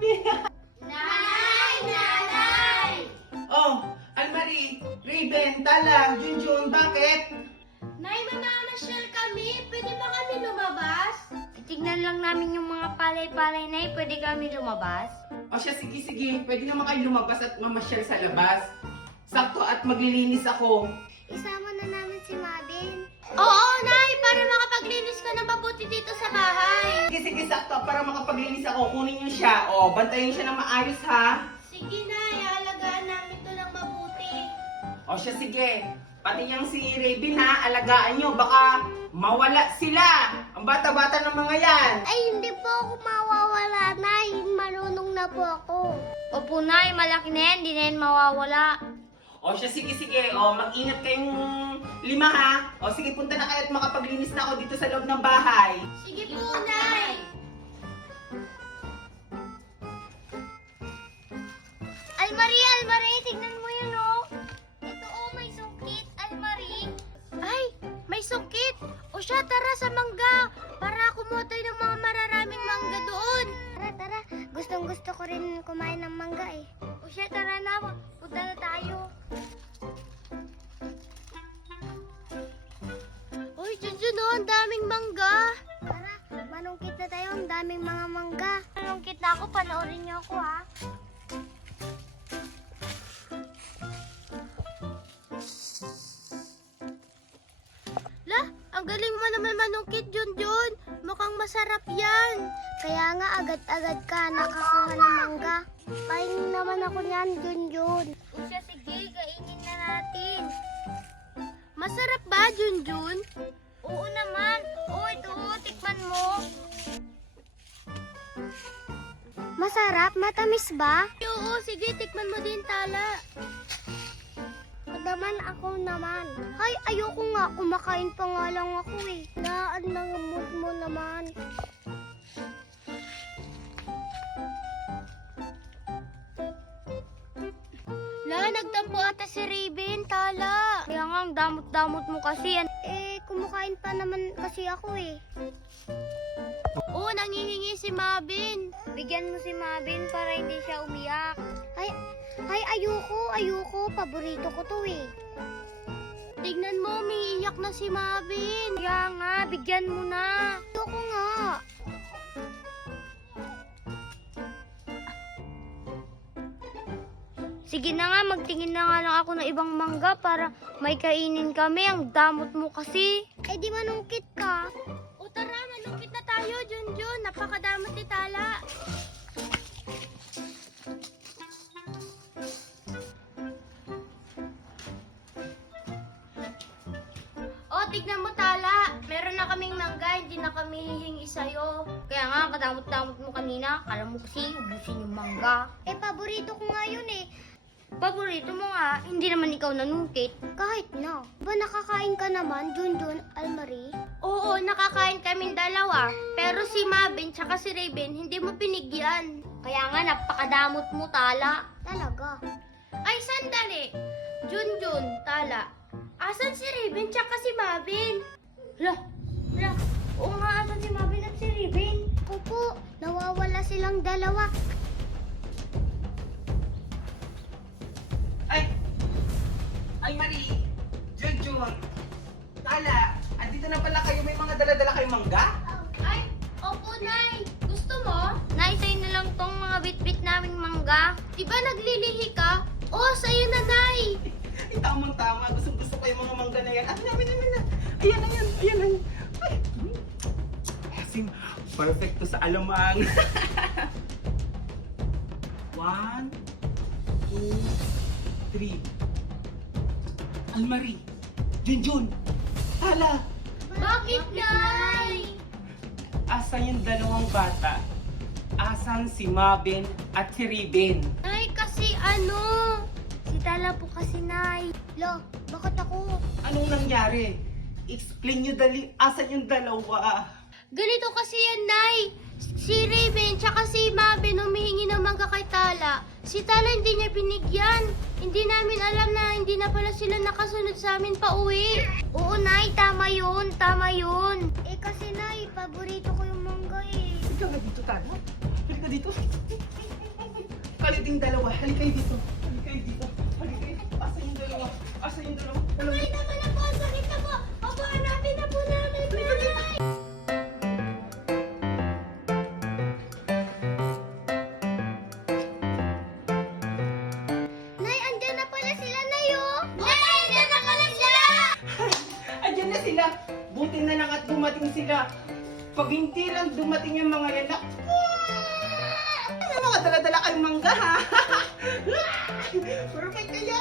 kami. Nanay! Nanay! Oh, Almarie, Raven, Tala, Junjun, bakit? Nay, mamamasyal kami. Pwede ba kami lumabas? Titignan lang namin yung mga palay-palay na pwede kami lumabas. O siya, sige. Pwede naman kayo lumabas at mamasyal sa labas. Sakto at maglilinis ako. Isama na namin si Mabin. Oo, Nay! Para makapaglinis ka ng mabuti dito sa bahay. Sige, sakto. Para makapaglinis ako, kunin niyo siya. O, bantayin siya ng maayos, ha? Sige, Nay. Alagaan namin to ng mabuti. O siya, sige. Pati yung si Raven, ha? Alagaan niyo. Baka mawala sila. Ang bata-bata ng mga yan. Ay, hindi po ako mawawala, Nay. Marunong na po ako. Opo, Nay. Malaki na yan. Hindi na yan mawawala. O siya, sige. O, mag-ingat kayong 5, ha? O, sige, punta na kayo at makapaglinis na ako dito sa loob ng bahay. Sige po, Nay. Almarie, tignan mo yun, oh. Ito, oh, may sungkit, Almarie. Ay, may sungkit. O siya, tara sa mangga. Para kumuha tayo ng mga mararaming mangga doon. Tara. Gustong-gusto ko rin kumain ng mangga, eh. O siya, tara na. Punta na tayo. Uy, Junjun, oh, ang daming mangga. Tara, manungkit na tayo. Ang daming mga mangga. Manungkit na ako. Panoorin niyo ako, ha. Lah, ang galing mo naman manungkit, Junjun. Mukhang masarap yan. Kaya nga, agad-agad ka nakakuha ng mangga. Paingin naman ako niyan, Junjun. O siya, sige, kainin na natin. Masarap ba, Junjun? Oo naman. Ito, tikman mo. Masarap? Matamis ba? Oo, sige, tikman mo din, Tala. Ako naman. Hay, ayoko nga. Kumakain pa nga lang ako eh. Naan ng mood mo naman. La, nagtampo ata si Raven, Tala. Kaya nga, ang damot-damot mo kasi. Kumakain pa naman kasi ako eh. Oo, nangihingi si Mabin. Bigyan mo si Mabin para hindi siya umiyak. Hay, ayoko. Paborito ko to eh. Tignan mo, umiiyak na si Mabin. Kaya nga, bigyan mo na. Ayoko nga. Sige na nga, magtingin na nga lang ako ng ibang mangga para may kainin kami. Ang damot mo kasi. Di manungkit ka. O tara, malupit na tayo, Junjun. Napakadamot ni Tala. O, tignan mo, Tala. Meron na kaming mangga, hindi na kami hihingi sa'yo. Kaya nga, kadamot-damot mo kanina. Kala mo kasi, ubusin yung mangga. Paborito ko nga yun eh. Paborito mo nga, hindi naman ikaw nanungkit. Kahit na. Ba nakakain ka naman, Junjun, Almarie? Oo, nakakain kaming dalawa. Pero si Mabin tsaka si Raven, hindi mo pinigyan. Kaya nga, napakadamot mo, Tala. Talaga? Ay, sandali. Junjun, Tala. Asan si Raven tsaka si Mabin? Hala, oo nga, asan si Mabin at si Raven? Opo, nawawala silang dalawa. Ay, Marie, Junjun, Tala, andito na pala kayo. May mga dala-dala kayong mangga? Ay, opo, Nay. Gusto mo? Naisay na lang tong mga bit-bit naming mangga. Di ba naglilihi ka? Oo, sa'yo na, Nay. Ay, tamang-tama. Gusto ko yung mga mangga na yan. Ayan na yan. Ay, asim, perfect to sa alamang. 1, 2, 3. Almarie, Junjun, Tala, Bakit, Nay? asan yung dalawang bata? Asan si Mabin at si Raven? Nay, kasi ano? Si Tala po kasi, Nay. Lo, bakit ako? Anong nangyari? Explain nyo dali, asan yung dalawa? Ganito kasi yan, Nay. Si Raven tsaka si Mabin humihingi ng mangga kay Tala. Si Tala hindi niya binigyan. Hindi namin alam na hindi na pala sila nakasunod sa amin pa uwi. Oo, Nay, tama yun. Kasi, Nay, paborito ko yung mangga eh. Ikaw na dito, Tala. Halika dito. Kaliting dalawa. Halika kayo dito. Halika kayo dito. Halika kayo. Asa yung dalawa? Asa yung dalawa? Nay, naman na po. Sakit na po. Opo, hanapin na po namin, Nay. Nay, andyan na pala sila, Nay, oh. Nay, andyan na pala sila. Andyan na sila. Buti na lang at dumating sila. Pag hindi lang dumating yung mga yan, naku! Ano mga dala-dala kayong mangga, ha? Perfect kayo!